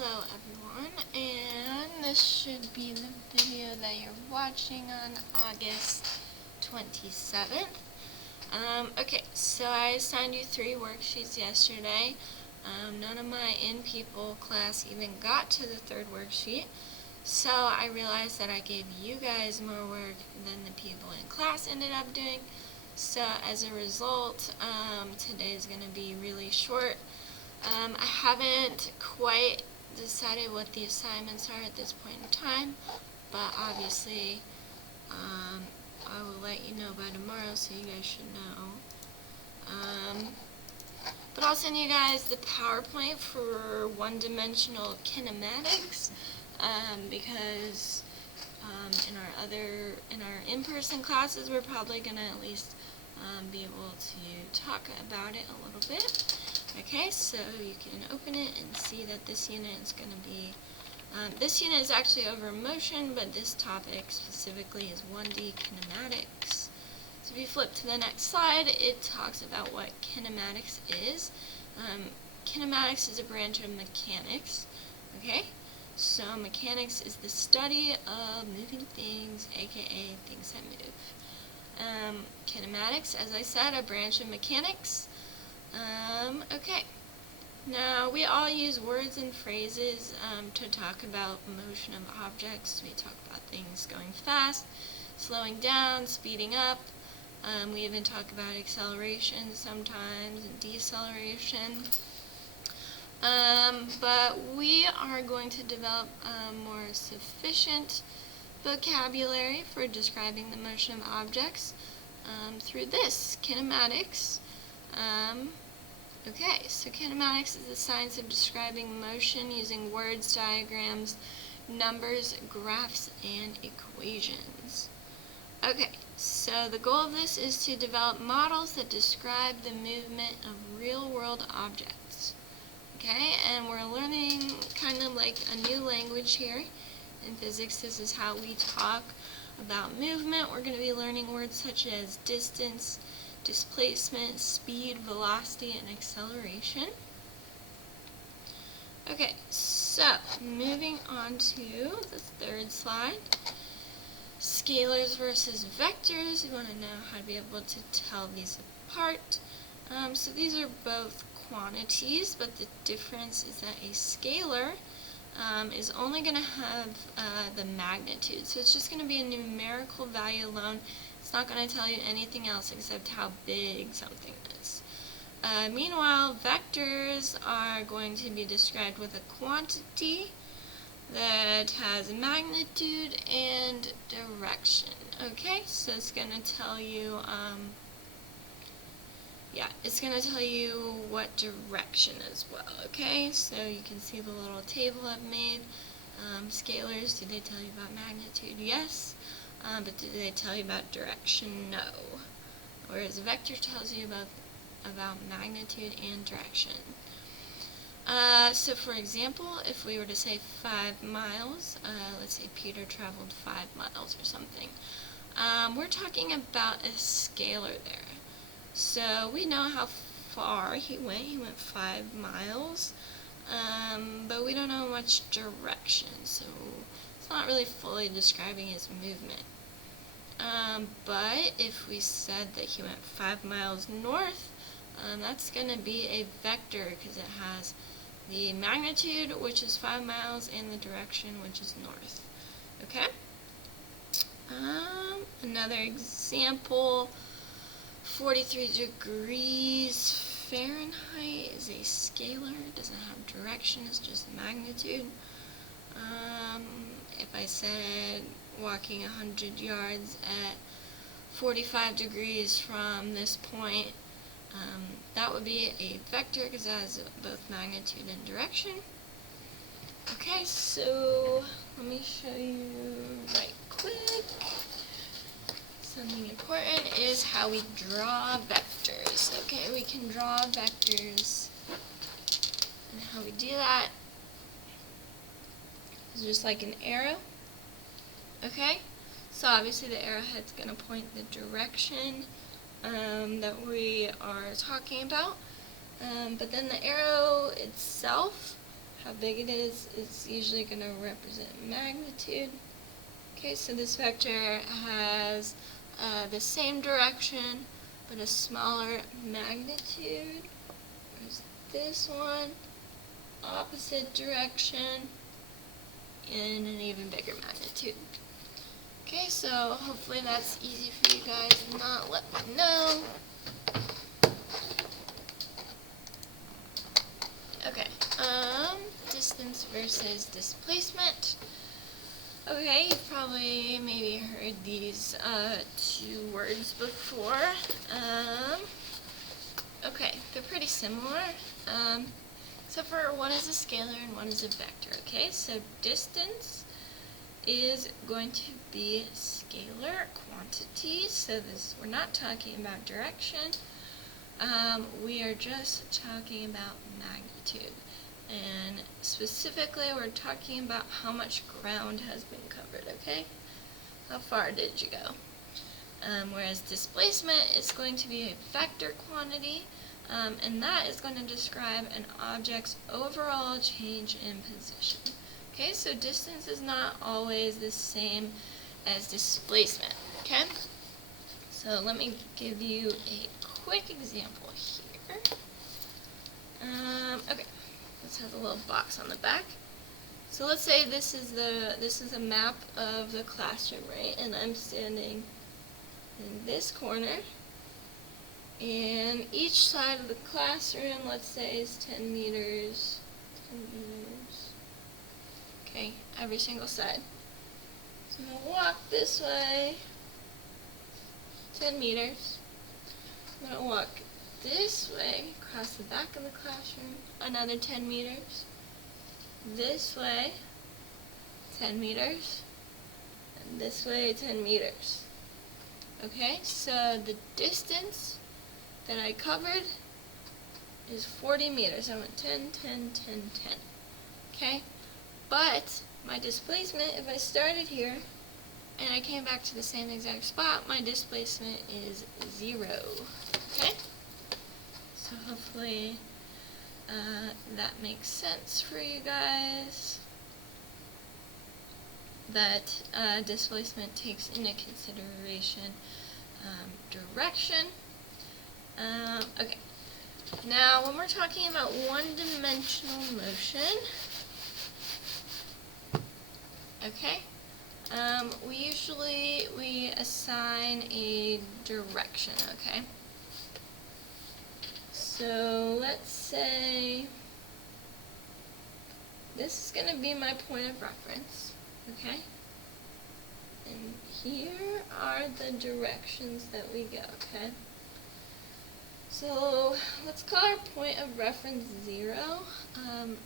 Hello everyone, and this should be the video that you're watching on August 27th. Okay, so I assigned you 3 worksheets yesterday. None of my in-people class even got to the 3rd worksheet, so I realized that I gave you guys more work than the people in class ended up doing. So as a result, today is going to be really short. I haven't quite decided what the assignments are at this point in time, but obviously I will let you know by tomorrow, so you guys should know. But I'll send you guys the PowerPoint for one-dimensional kinematics, because in our in-person classes we're probably going to at least be able to talk about it a little bit. Okay, so you can open it and see that this unit is going to be, this unit is actually over motion, but this topic specifically is 1D kinematics. So if you flip to the next slide, it talks about what kinematics is. Kinematics is a branch of mechanics, okay? So mechanics is the study of moving things, aka things that move. Kinematics, as I said, a branch of mechanics. Okay, now we all use words and phrases to talk about motion of objects. We talk about things going fast, slowing down, speeding up. We even talk about acceleration sometimes and deceleration. But we are going to develop a more sufficient vocabulary for describing the motion of objects through this, kinematics. Okay, so kinematics is the science of describing motion using words, diagrams, numbers, graphs, and equations. Okay, so the goal of this is to develop models that describe the movement of real-world objects. Okay, and we're learning kind of like a new language here. In physics, this is how we talk about movement. We're going to be learning words such as distance, displacement, speed, velocity, and acceleration. Okay, so moving on to the 3rd slide. Scalars versus vectors. We want to know how to be able to tell these apart. So these are both quantities, but the difference is that a scalar is only going to have the magnitude. So it's just going to be a numerical value alone. It's not going to tell you anything else except how big something is. Meanwhile, vectors are going to be described with a quantity that has magnitude and direction. Okay, so it's going to tell you, it's going to tell you what direction as well. Okay, so you can see the little table I've made. Scalars, do they tell you about magnitude? Yes. But do they tell you about direction? No. Whereas vector tells you about magnitude and direction. So for example, if we were to say 5 miles, let's say Peter traveled 5 miles or something, we're talking about a scalar there. So we know how far he went. He went 5 miles, but we don't know much direction, so it's not really fully describing his movement. But if we said that he went 5 miles north, that's going to be a vector because it has the magnitude, which is 5 miles, and the direction, which is north. Okay? Another example, 43 degrees Fahrenheit is a scalar. It doesn't have direction, it's just magnitude. If I said walking 100 yards at 45 degrees from this point, that would be a vector because it has both magnitude and direction. Okay, so let me show you right quick. Something important is how we draw vectors. Okay, we can draw vectors, and how we do that is just like an arrow. Okay, so obviously the arrowhead's going to point the direction that we are talking about, but then the arrow itself how big it is usually going to represent magnitude. Okay, so this vector has the same direction, but a smaller magnitude. Whereas this one, opposite direction, in an even bigger magnitude. Okay, so hopefully that's easy for you guys. If not, let me know. Okay, distance versus displacement. Okay, you've probably maybe heard these two words before. Okay, they're pretty similar, except for one is a scalar and one is a vector. Okay, so distance is going to be scalar quantity, so we're not talking about direction. We are just talking about magnitude, and specifically we're talking about how much ground has been covered, okay? How far did you go? Whereas displacement is going to be a vector quantity, and that is going to describe an object's overall change in position. Okay, so distance is not always the same as displacement, okay? So let me give you a quick example here. Okay, let's have a little box on the back. So let's say this is a map of the classroom, right? And I'm standing in this corner, and each side of the classroom, let's say, is 10 meters. 10 meters. Okay, every single side. So I'm going to walk this way, 10 meters. I'm going to walk this way, across the back of the classroom, another 10 meters. This way, 10 meters. And this way, 10 meters. Okay, so the distance that I covered is 40 meters. I went 10, 10, 10, 10. Okay? But my displacement, if I started here and I came back to the same exact spot, my displacement is 0. Okay? So hopefully that makes sense for you guys. That displacement takes into consideration direction. Okay. Now, when we're talking about one-dimensional motion, okay, we assign a direction, okay? So let's say this is going to be my point of reference, okay? And here are the directions that we go, okay? So let's call our point of reference 0,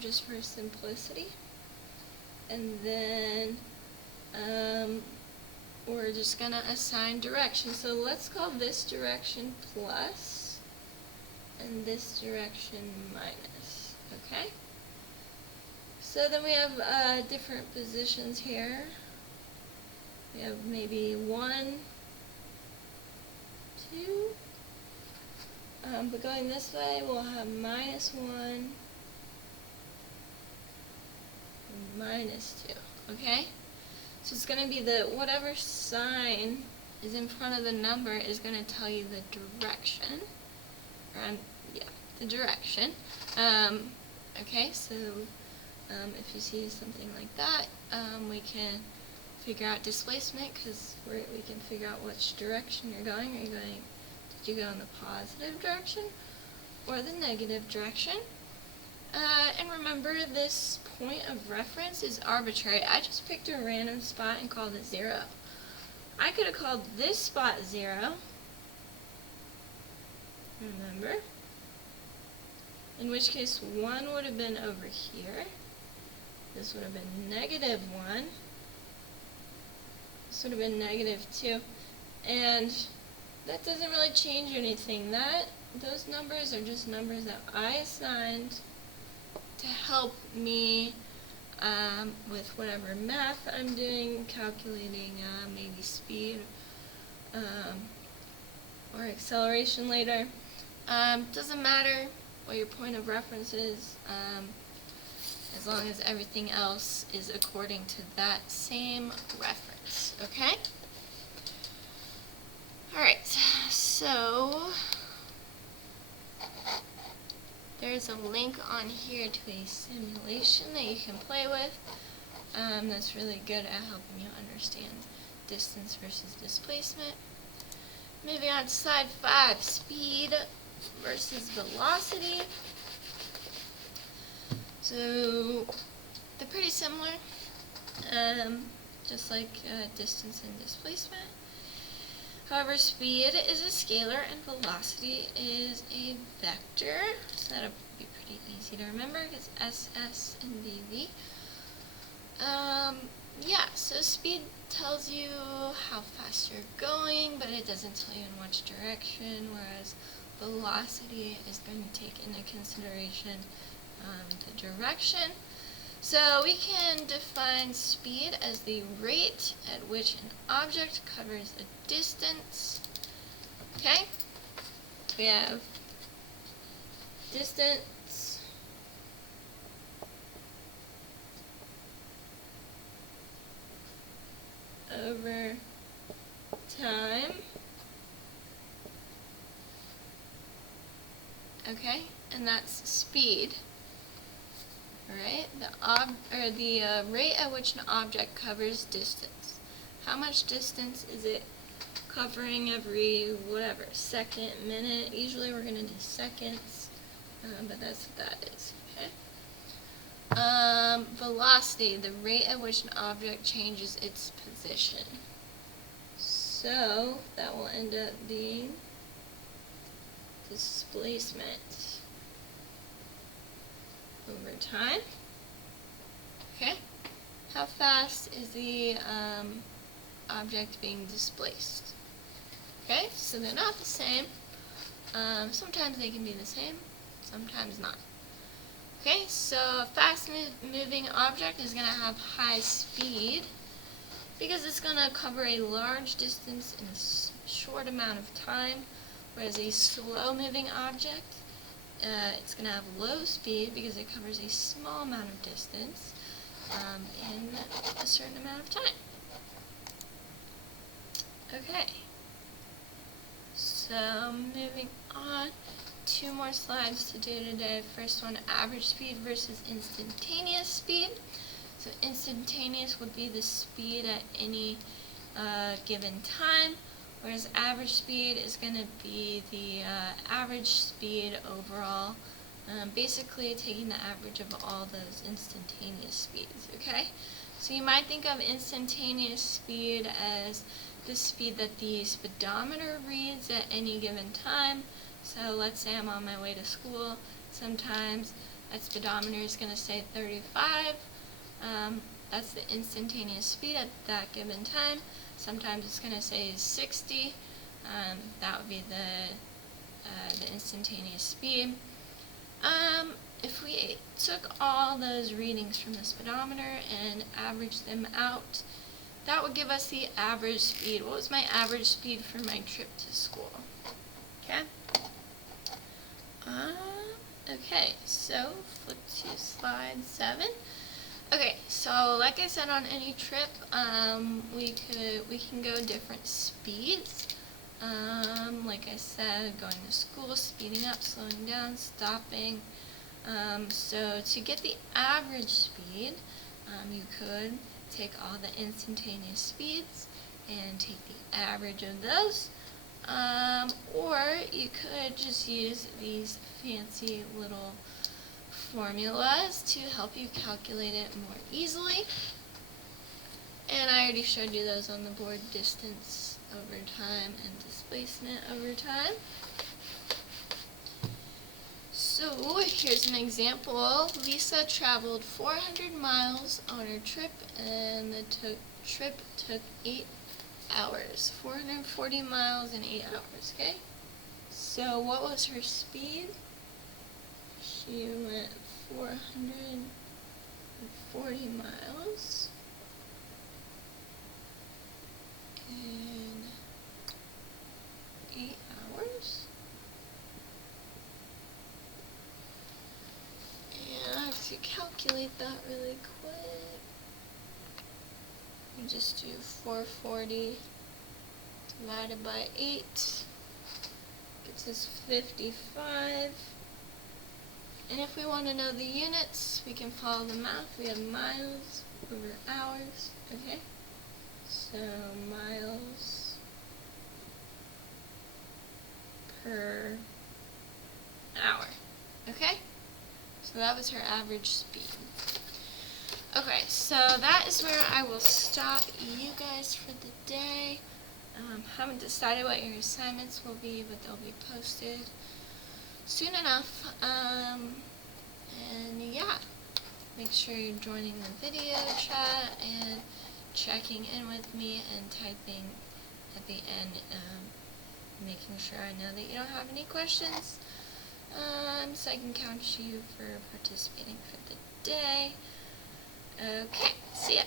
just for simplicity. And then we're just going to assign direction. So let's call this direction plus and this direction minus, okay? So then we have different positions here. We have maybe 1, 2, but going this way we'll have minus 1 and minus 2, okay? So it's going to be whatever sign is in front of the number is going to tell you the direction, or the direction. Okay, so if you see something like that, we can figure out displacement, because we can figure out which direction you're going. Did you go in the positive direction or the negative direction? And remember, this point of reference is arbitrary. I just picked a random spot and called it 0. I could have called this spot 0, remember, in which case 1 would have been over here. This would have been negative 1. This would have been negative 2. And that doesn't really change anything. Those numbers are just numbers that I assigned to help me with whatever math I'm doing, calculating maybe speed or acceleration later. Doesn't matter what your point of reference is. as long as everything else is according to that same reference, okay? Alright, so there's a link on here to a simulation that you can play with that's really good at helping you understand distance versus displacement. Moving on to slide 5, speed versus velocity. So they're pretty similar, just like distance and displacement. However, speed is a scalar and velocity is a vector, so that'll be pretty easy to remember because SS and VV. Yeah, so speed tells you how fast you're going, but it doesn't tell you in which direction, whereas velocity is going to take into consideration the direction. So we can define speed as the rate at which an object covers a distance. Okay? We have distance over time. Okay? And that's speed. Alright, the rate at which an object covers distance. How much distance is it covering every, whatever, second, minute? Usually we're going to do seconds, but that's what that is, okay? Velocity, the rate at which an object changes its position. So, that will end up being displacement over time. Okay? How fast is the object being displaced? Okay? So they're not the same. Sometimes they can be the same, sometimes not. Okay? So a fast moving object is going to have high speed because it's going to cover a large distance in a short amount of time, whereas a slow moving object it's going to have low speed because it covers a small amount of distance in a certain amount of time. Okay, so moving on, 2 more slides to do today. First one, average speed versus instantaneous speed. So instantaneous would be the speed at any given time, whereas average speed is going to be the average speed overall, basically taking the average of all those instantaneous speeds, okay? So you might think of instantaneous speed as the speed that the speedometer reads at any given time. So let's say I'm on my way to school. Sometimes that speedometer is going to say 35. That's the instantaneous speed at that given time. Sometimes it's going to say 60. That would be the instantaneous speed. If we took all those readings from the speedometer and averaged them out, that would give us the average speed. What was my average speed for my trip to school? Okay? Okay, so flip to slide 7. Okay, so like I said, on any trip, we can go different speeds. Like I said, going to school, speeding up, slowing down, stopping. So to get the average speed, you could take all the instantaneous speeds and take the average of those. Or you could just use these fancy little formulas to help you calculate it more easily. And I already showed you those on the board, distance over time and displacement over time. So here's an example. Lisa traveled 400 miles on her trip and the trip took 8 hours. 440 miles in 8 hours, okay? So what was her speed? She went 440 miles in 8 hours. And I have to calculate that really quick. You just do 440 divided by 8. Gives us 55. And if we want to know the units, we can follow the math. We have miles over hours. Okay? So miles per hour. Okay? So that was her average speed. Okay, so that is where I will stop you guys for the day. Haven't decided what your assignments will be, but they'll be posted soon enough. And yeah, make sure you're joining the video chat and checking in with me and typing at the end, making sure I know that you don't have any questions, so I can count you for participating for the day. Okay, see ya.